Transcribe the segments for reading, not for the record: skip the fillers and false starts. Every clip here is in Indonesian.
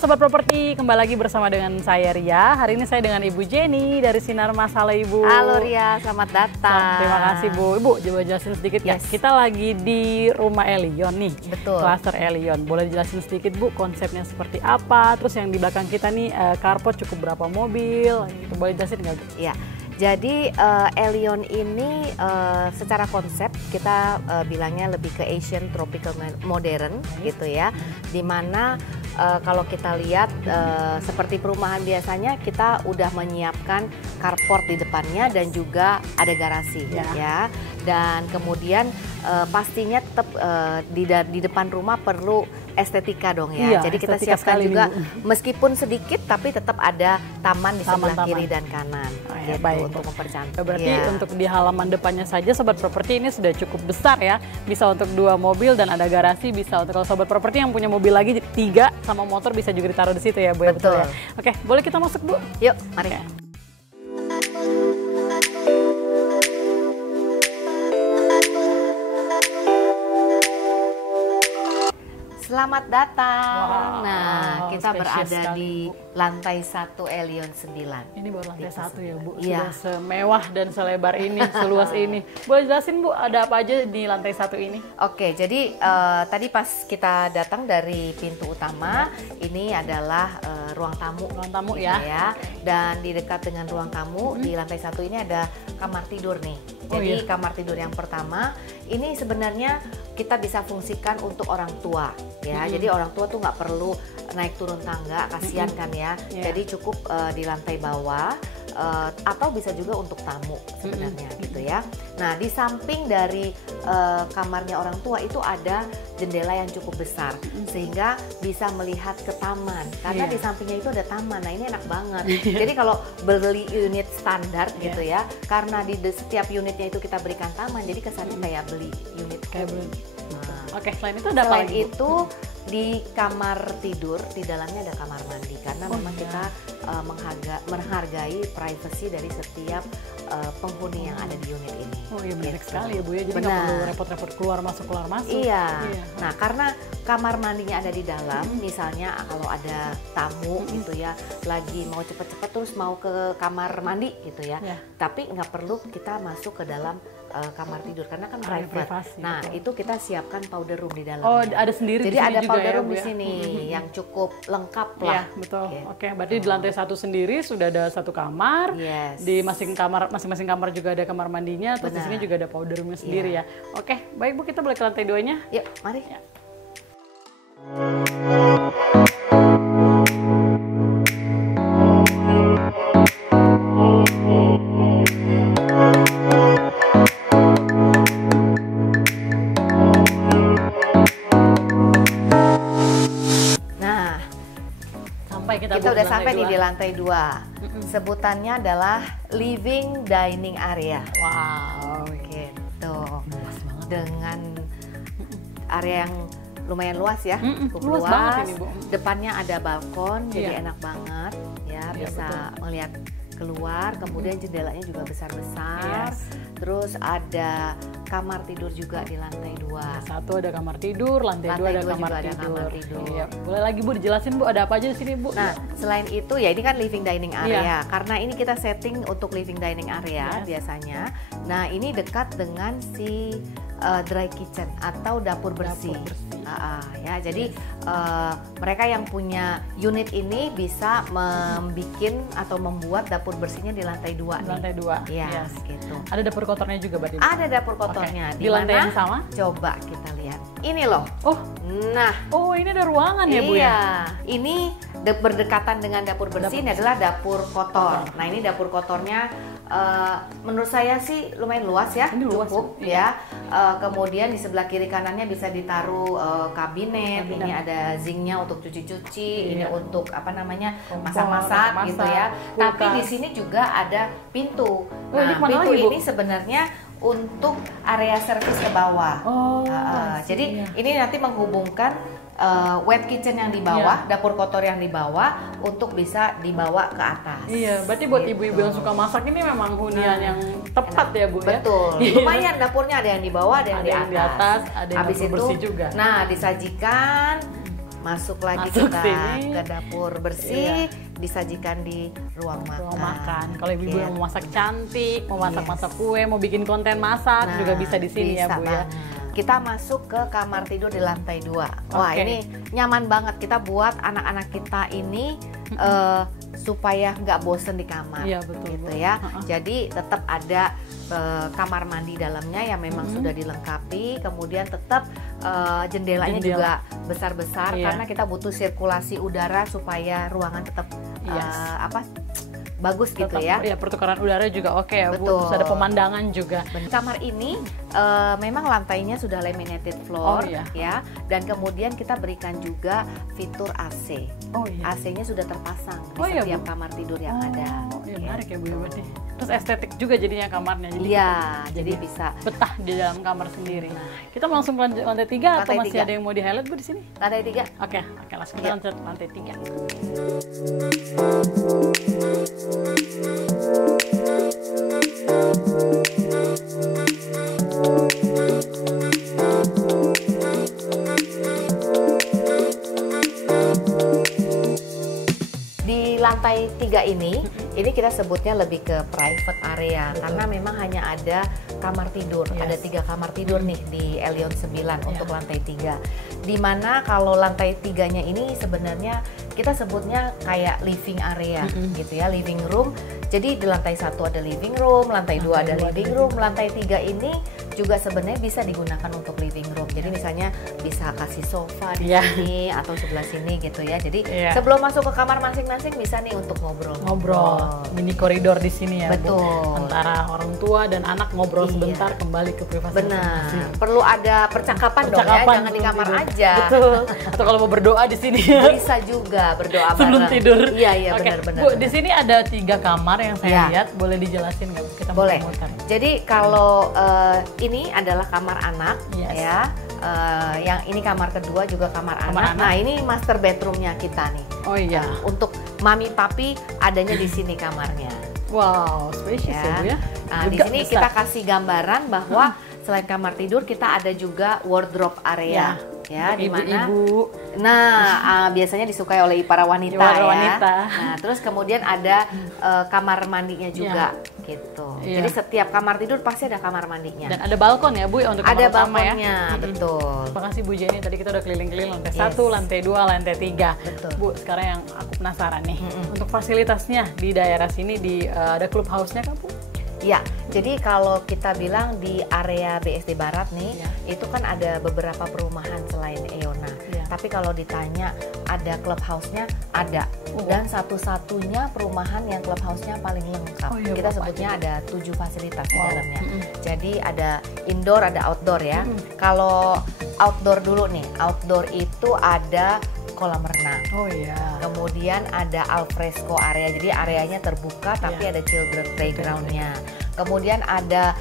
Sobat Properti, kembali lagi bersama dengan saya Ria. Hari ini saya dengan Ibu Jenny dari Sinar Masalah Ibu. Halo Ria, selamat datang. Terima kasih Bu. Ibu, coba jelasin sedikit ya. Kita lagi di rumah Elion nih. Betul. Cluster Elion. Boleh jelasin sedikit Bu, konsepnya seperti apa? Terus yang di belakang kita nih carport cukup berapa mobil? Gitu. Boleh jelasin nggak Bu? Ya. Jadi Elion ini secara konsep kita bilangnya lebih ke Asian Tropical Modern gitu ya. Dimana kalau kita lihat seperti perumahan biasanya kita udah menyiapkan carport di depannya dan juga ada garasi ya. Dan kemudian pastinya tetap di depan rumah perlu estetika dong ya. Iya, jadi kita siapkan juga meskipun sedikit tapi tetap ada taman di sebelah kiri dan kanan. Ya, gitu, baik. Untuk mempercantik. Berarti untuk di halaman depannya saja Sobat Properti ini sudah cukup besar ya. Bisa untuk 2 mobil dan ada garasi, bisa untuk kalau Sobat Properti yang punya mobil lagi 3 sama motor bisa juga ditaruh di situ ya Bu. Betul. Ya? Oke, boleh kita masuk Bu? Yuk, mari. Oke. Selamat datang. Wow, Nah, kita berada sekali, di lantai 1 Elion 9. Ini baru lantai 1 ya Bu, Iya. sudah semewah dan selebar ini, seluas ini. Boleh jelasin Bu, ada apa aja di lantai 1 ini? Oke, jadi tadi pas kita datang dari pintu utama, ini adalah ruang tamu. Ruang tamu gitu ya. Dan di dekat dengan ruang tamu, di lantai 1 ini ada kamar tidur nih. Jadi kamar tidur yang pertama, ini sebenarnya kita bisa fungsikan untuk orang tua ya. Jadi orang tua tuh nggak perlu naik turun tangga, kasihan kan ya. Jadi cukup di lantai bawah atau bisa juga untuk tamu sebenarnya gitu ya. Nah, di samping dari kamarnya orang tua itu ada jendela yang cukup besar sehingga bisa melihat ke taman karena di sampingnya itu ada taman. Nah, ini enak banget. Jadi kalau beli unit standar gitu ya, karena di setiap unitnya itu kita berikan taman, jadi kesannya kayak beli unit Kayak beli. Nah, Oke, selain itu ada apa selain lagi, Bu? itu di kamar tidur di dalamnya ada kamar mandi karena memang kita menghargai privasi dari setiap penghuni yang ada di unit ini. Oh iya, menarik Gitu. sekali ya Bu ya, jadi nggak perlu repot-repot keluar masuk. Iya. Nah, karena kamar mandinya ada di dalam, misalnya kalau ada tamu gitu ya, lagi mau cepet-cepet terus mau ke kamar mandi gitu ya, tapi nggak perlu kita masuk ke dalam kamar tidur karena kan private. Privasi, Nah, betul. itu kita siapkan powder room di dalam. Oh, ada sendiri Jadi di sini ada juga powder ya, room Bu di ya? sini yang cukup lengkap lah. Iya, betul. Gitu. Oke, berarti di lantai 1 sendiri sudah ada 1 kamar. Yes. Di masing-masing kamar juga ada kamar mandinya, terus di sini juga ada powder roomnya sendiri ya. Oke, baik Bu, kita boleh ke lantai 2-nya. Yuk, mari. Ya. Nah, Kita udah sampai nih di lantai 2. Sebutannya adalah living dining area. Wow, Gitu. luas banget. Dengan area yang lumayan luas ya, cukup luas luas. banget ini, Bu. Depannya ada balkon, jadi Iya. enak banget ya, Iya, bisa melihat keluar. Kemudian jendelanya juga besar-besar. Yes. Terus ada kamar tidur juga di lantai 2. 1 ada kamar tidur, lantai 2 Lantai ada dua kamar juga ada tidur. kamar tidur. Iya. Boleh lagi Bu dijelasin Bu, ada apa aja di sini Bu? Nah, selain itu ya ini kan living dining area. Iya. Karena ini kita setting untuk living dining area biasanya. Nah, ini dekat dengan si dry kitchen atau dapur bersih. Ya, jadi mereka yang punya unit ini bisa membuat dapur bersihnya di lantai 2 nih. Lantai 2. Iya, gitu. Ada dapur kotornya juga berarti Bu? Ada dapur kotornya. Di lantai yang sama? Coba kita lihat. Ini loh. Oh, Nah, ini ada ruangan ya Bu ya? iya, ini berdekatan dengan dapur bersih. Ini adalah dapur kotor. Nah, ini dapur kotornya menurut saya sih lumayan luas ya, Ini luas, cukup ya. Kemudian di sebelah kiri kanannya bisa ditaruh kabinet. Ini ada zinknya untuk cuci-cuci, ini untuk apa namanya masak-masak gitu ya. Tapi di sini juga ada pintu. Ini Nah, kemana pintu lagi, Bu? ini sebenarnya untuk area servis ke bawah. Jadi ini nanti menghubungkan wet kitchen yang di bawah, dapur kotor yang di bawah untuk bisa dibawa ke atas. Iya, berarti buat ibu-ibu yang suka masak ini memang hunian yang tepat ya Bu ya? Betul. Lumayan dapurnya ada yang di bawah, ada yang di atas. ada yang Habis dapur itu, bersih juga. nah disajikan masuk lagi Masuk kita sini. ke dapur bersih, disajikan di ruang makan. Ruang makan. Kalau ibu yang mau masak cantik, mau masak-masak Yes. kue, mau bikin konten masak juga bisa di sini ya bisa Bu ya. banget. Kita masuk ke kamar tidur di lantai 2. Wah, Oke. ini nyaman banget kita buat anak-anak kita ini supaya nggak bosen di kamar. Iya, betul, gitu Bu. ya. Ha-ha. Jadi tetap ada kamar mandi dalamnya yang memang sudah dilengkapi, kemudian tetap jendelanya Jendela. juga besar-besar Iya. karena kita butuh sirkulasi udara supaya ruangan tetap Yes. bagus gitu Tetap, ya. ya pertukaran udara juga oke ya Bu. Betul. Terus ada pemandangan juga. Kamar ini memang lantainya sudah laminated floor Oh, iya. ya, dan kemudian kita berikan juga fitur AC. Oh iya. AC-nya sudah terpasang di Oh, iya, setiap Bu. kamar tidur yang ada. Oh, iya menarik ya Bu ya berarti. Terus estetik juga jadinya kamarnya. Jadi Iya, kita jadi bisa betah di dalam kamar sendiri. Kita mau langsung lanjut lantai 3 atau Lantai masih 3. ada yang mau di highlight Bu di sini? lantai 3. Oke, langsung kita Iya. lanjut lantai 3. Di lantai 3 ini kita sebutnya lebih ke private area karena memang hanya ada kamar tidur. Yes. Ada 3 kamar tidur nih di Elion 9 untuk lantai 3. Dimana kalau lantai 3-nya ini sebenarnya kita sebutnya kayak living area gitu ya, living room. Jadi di lantai 1 ada living room, lantai 2 ada living room, lantai 3 ini juga sebenarnya bisa digunakan untuk living room. Jadi misalnya bisa kasih sofa di Iya. sini atau sebelah sini gitu ya. Jadi Iya. sebelum masuk ke kamar masing-masing bisa nih untuk ngobrol. Ngobrol mini koridor di sini ya Bu. Betul. Antara orang tua dan anak ngobrol Iya. sebentar kembali ke privasi. Benar. Perlu ada percakapan dong ya, Percakapan jangan di sebelum kamar tidur. aja. Betul. Atau kalau mau berdoa di sini. Bisa juga berdoa Sebelum bareng. tidur. Iya, iya, Oke, benar-benar. Bu, di sini ada 3 kamar yang saya Iya. lihat. Boleh dijelasin nggak Bu? Kita Boleh. muter-muter. Jadi kalau ini adalah kamar anak Yes. ya. Yang ini kamar kedua juga kamar, Kamar anak. anak. Nah, ini master bedroomnya kita nih. Oh iya. Untuk mami papi adanya di sini kamarnya. Wow, spacious ya Bu ya. Nah, di Juga sini besar. kita kasih gambaran bahwa selain kamar tidur kita ada juga wardrobe area. Ya, Untuk di mana ibu-ibu. Nah, biasanya disukai oleh para wanita Para ya. wanita. Nah, terus kemudian ada kamar mandinya juga gitu. Iya. Jadi setiap kamar tidur pasti ada kamar mandinya. Dan ada balkon ya Bu untuk kamar Ada utama ya. balkonnya, betul. Terima kasih Bu Jenny, tadi kita udah keliling-keliling lantai Yes. 1, lantai 2, lantai 3. Betul. Bu, sekarang yang aku penasaran nih, untuk fasilitasnya di daerah sini ada clubhouse-nya kan Bu? Ya, jadi kalau kita bilang di area BSD Barat nih, Ya. itu kan ada beberapa perumahan selain Eona. Ya. Tapi kalau ditanya ada clubhouse-nya, ada. Oh. Dan satu-satunya perumahan yang clubhouse-nya paling lengkap. Oh iya, Kita Bapak. sebutnya ada 7 fasilitas di Wow. dalamnya. Jadi ada indoor, ada outdoor ya. Kalau outdoor dulu nih, outdoor itu ada kolam renang. Oh iya. Kemudian ada alfresco area, jadi areanya terbuka tapi Ya. ada children playground-nya. Kemudian ada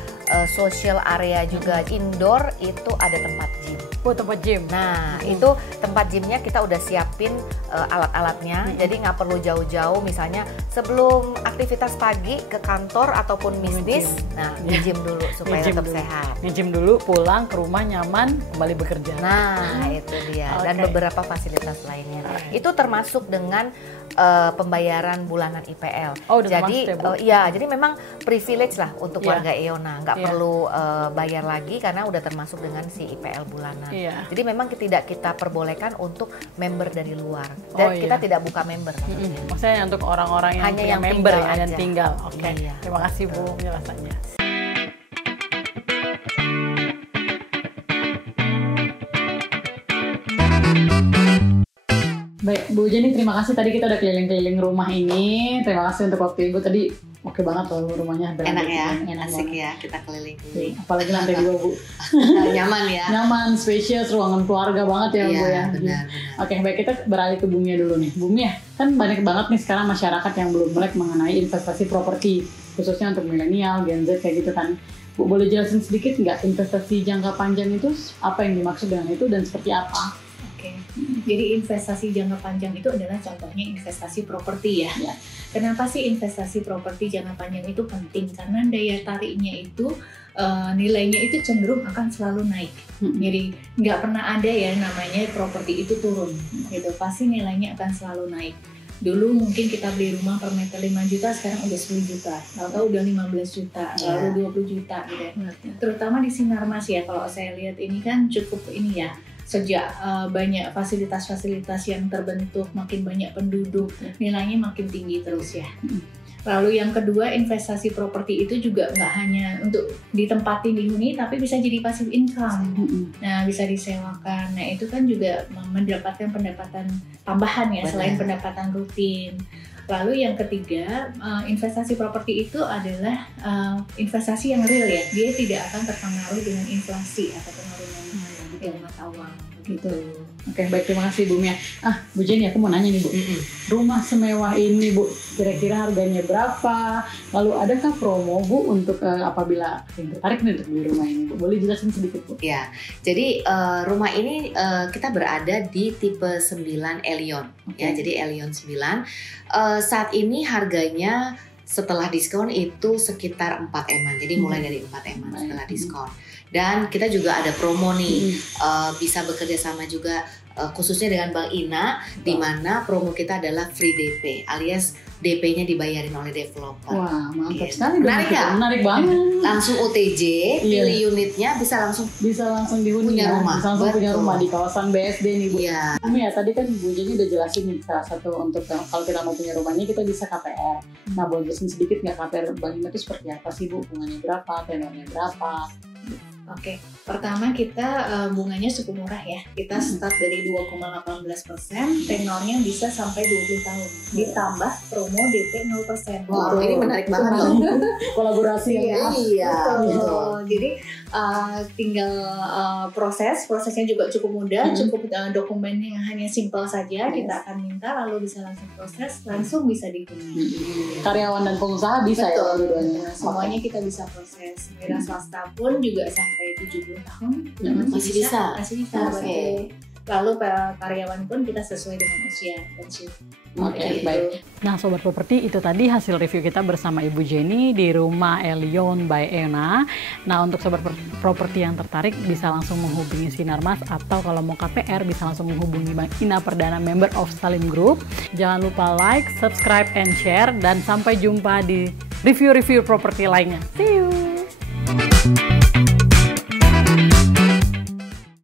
social area juga, indoor itu ada tempat gym. Oh, tempat gym. Nah, itu tempat gymnya kita udah siapin alat-alatnya, jadi nggak perlu jauh-jauh. Misalnya sebelum aktivitas pagi ke kantor ataupun bisnis, nah nge-gym dulu supaya Nge-gym tetap dulu. sehat. Nge-gym dulu, pulang ke rumah nyaman, kembali bekerja. Nah, itu dia. Dan Oke. beberapa fasilitas lainnya. Itu termasuk dengan pembayaran bulanan IPL. Oh, udah jadi termasuk ya, Bu? iya, jadi memang privilege lah untuk Iya. warga Eona, nggak Iya. perlu bayar lagi karena udah termasuk dengan si IPL bulanan. Iya. Jadi memang tidak kita perbolehkan untuk member dari luar. Oh, Dan kita iya. tidak buka member. maksudnya. Maksudnya untuk orang-orang yang Hanya punya yang member tinggal yang aja. tinggal. Oke. Iya. Terima kasih Bu penjelasannya. Baik, Bu Jenny, terima kasih tadi kita udah keliling-keliling rumah ini. Terima kasih untuk waktu Ibu tadi. Oke banget loh rumahnya. Enak ya, Enak asik banget. ya kita keliling-keliling. Apalagi lantai 2 Bu. Nyaman ya. Nyaman, spacious, ruangan keluarga banget ya Bu Iya, ya. benar. Oke, baik, kita beralih ke Bumia dulu nih. Bumia, kan banyak banget nih sekarang masyarakat yang belum melek mengenai investasi properti, khususnya untuk milenial, Gen Z kayak gitu kan. Bu, boleh jelasin sedikit nggak investasi jangka panjang itu apa yang dimaksud dengan itu dan seperti apa? Oke, jadi investasi jangka panjang itu adalah contohnya investasi properti ya. Ya. Kenapa sih investasi properti jangka panjang itu penting? Karena daya tariknya itu nilainya itu cenderung akan selalu naik. Jadi nggak pernah ada ya namanya properti itu turun gitu, pasti nilainya akan selalu naik. Dulu mungkin kita beli rumah per meter 5 juta, sekarang udah 10 juta, tahu-tahu udah 15 juta, lalu 20 juta gitu ya. Terutama di Sinarmas ya, kalau saya lihat ini kan cukup ini ya, sejak banyak fasilitas-fasilitas yang terbentuk, makin banyak penduduk, nilainya makin tinggi terus ya. Lalu yang kedua, investasi properti itu juga nggak hanya untuk ditempatin dihuni, tapi bisa jadi passive income. Nah, bisa disewakan. Nah, itu kan juga mendapatkan pendapatan tambahan ya, selain pendapatan rutin. Lalu yang ketiga, investasi properti itu adalah investasi yang real ya. Dia tidak akan terpengaruh dengan inflasi atau penurunan mata uang gitu. Oke, baik, terima kasih Bu Mia. Bu Jenny, aku mau nanya nih Bu, rumah semewah ini Bu, kira-kira harganya berapa? Lalu adakah promo Bu untuk apabila yang tertarik nih untuk beli rumah ini Bu? Boleh jelasin sedikit Bu? Ya, jadi rumah ini kita berada di tipe 9 Elion, ya, jadi Elion 9. Saat ini harganya setelah diskon itu sekitar 4 M-an, jadi mulai dari 4 M-an setelah diskon. Dan kita juga ada promo nih, bisa bekerja sama juga khususnya dengan Bank Ina, di mana promo kita adalah free DP, alias DP-nya dibayarin oleh developer. Wah, mantap gitu. sekali. Menarik ya? Menarik banget. Langsung OTJ, pilih unitnya, bisa langsung dihuni punya rumah. Bisa langsung punya rumah di kawasan BSD nih Bu. Iya. Ya, tadi kan Bu Jenny udah jelasin nih salah satu untuk kalau kita mau punya rumah ini kita bisa KPR. Nah, boleh jelasin sedikit nggak KPR Bank Ina itu seperti apa sih Bu? Bunganya berapa? Tenornya berapa? Oke, pertama kita bunganya cukup murah ya. Kita start dari 2,18%, tenornya bisa sampai 20 tahun. Ditambah promo DP 0%. Wow, ini menarik banget loh. Kolaborasi yang Iya, betul. Jadi tinggal prosesnya juga cukup mudah, cukup dokumen yang hanya simpel saja. Kita akan minta, lalu bisa langsung proses, langsung bisa dihuni. Karyawan dan pengusaha bisa ya? Semuanya kita bisa proses. Wira swasta pun juga sampai 70 tahun masih bisa. Betul. Lalu karyawan pun kita sesuai dengan usia pensiun. Oke, baik. Nah, Sobat Properti, itu tadi hasil review kita bersama Ibu Jenny di rumah Elion by Euna. Nah, untuk Sobat Properti yang tertarik bisa langsung menghubungi Sinarmas, atau kalau mau KPR bisa langsung menghubungi Bank Ina Perdana, member of Salim Group. Jangan lupa like, subscribe, and share, dan sampai jumpa di review-review properti lainnya. See you!